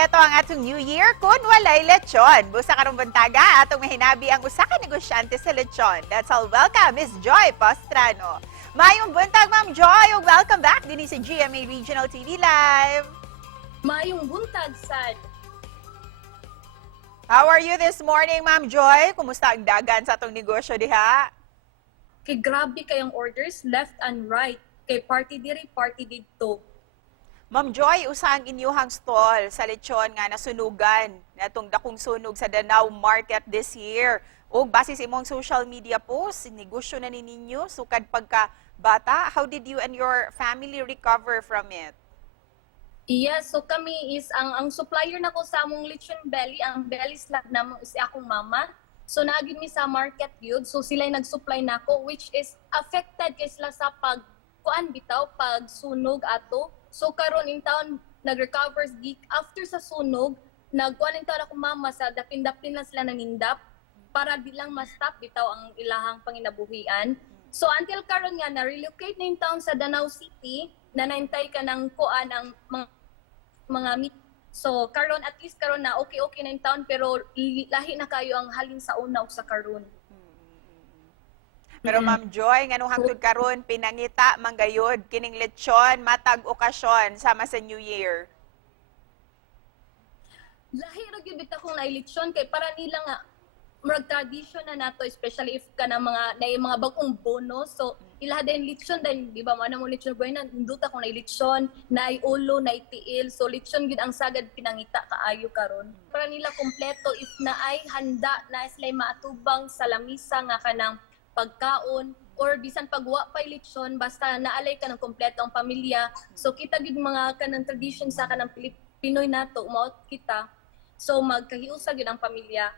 kumpleto ang atong New Year kun walay lechon. Busa karong buntaga atong mahinabi ang usa ka negosyante sa lechon. Let's all welcome Miss Joy Pastrano. Mayong buntag, Ma'am Joy, ug welcome back din sa GMA Regional TV Live. Mayong buntag, sad. How are you this morning, Ma'am Joy? Kumusta ang dagan sa atong negosyo diha? Kay grabe kayong orders, left and right. Kay party diri, party dito. Ma'am Joy, usa ang inyuhang stall sa lechon nga nasunugan natong dakong sunog sa Danao Market this year. O base sa imong social media post, negosyo na ni ninyo sukad pagka bata. How did you and your family recover from it? Yes, so kami is ang supplier na ko sa among lechon belly, ang belly slab na mo is akong mama. So naagid mi sa market yun, so sila nag-supply nako which is affected kay sila sa kuan bitaw pag sunog ato. So karon in town nag-recover geek after sa sunog, nagkuan in town ako mama sa dapin-dapin lang sila nanindap para di lang ma-stop bitaw ang ilahang panginabuhian. So until karon nga na-relocate na in town sa Danau City, nanayntay ka ng kuan ang mga meat. So karon at least karon na okay na in town pero lahi na kayo ang halin sa una ug sa karon. Pero Ma'am Joy, nganong hangtod karon pinangita manggayod kining lechon matag okasyon sama sa New Year. Lahi ra gyud bitaw kung nailitsyon kay para nila nga murag tradition na nato, especially if ka na mga bagong bonus. So ilaha din litsyon din, di ba mo litsyon boy na nduta kung nailitsyon, nay ulo, nay tiil. So litsyon gyud ang sagad pinangita kaayo karon. Para nila kompleto if naay handa na sila maatubang sa lamisa nga kanang pagkaon or bisan pagwa pay lechon basta naalay ka ng kompleto ang pamilya. So kita gid mga kanang tradition sa kanang Pinoy nato mao kita. So magkahiusa gid ang pamilya.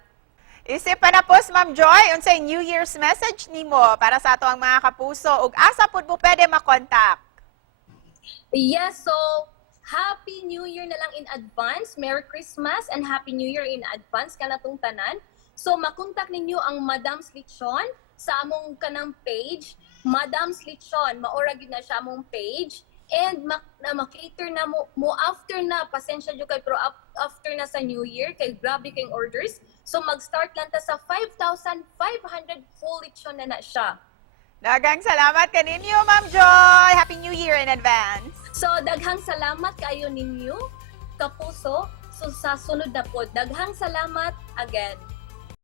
Isip pa na post, Ma'am Joy, unsay New Year's message nimo para sa ato ang mga kapuso ug asa pud mo pwede makontak? Yes, so Happy New Year na lang in advance. Merry Christmas and Happy New Year in advance kanatong tanan. So makontak ninyo ang Madam's Lechon sa among kanang page, Madam's Lechon, maora gyud na siya among page. And ma-cater na mo after na, pasensya jud kay pero after na sa New Year kay grabe kayong orders. So mag-start lang ta sa 5,500 full lechon na siya. Daghang salamat kaninyo, Ma'am Joy. Happy New Year in advance. So daghang salamat kayo ninyo, kapuso. So sa sunod na pod, daghang salamat again.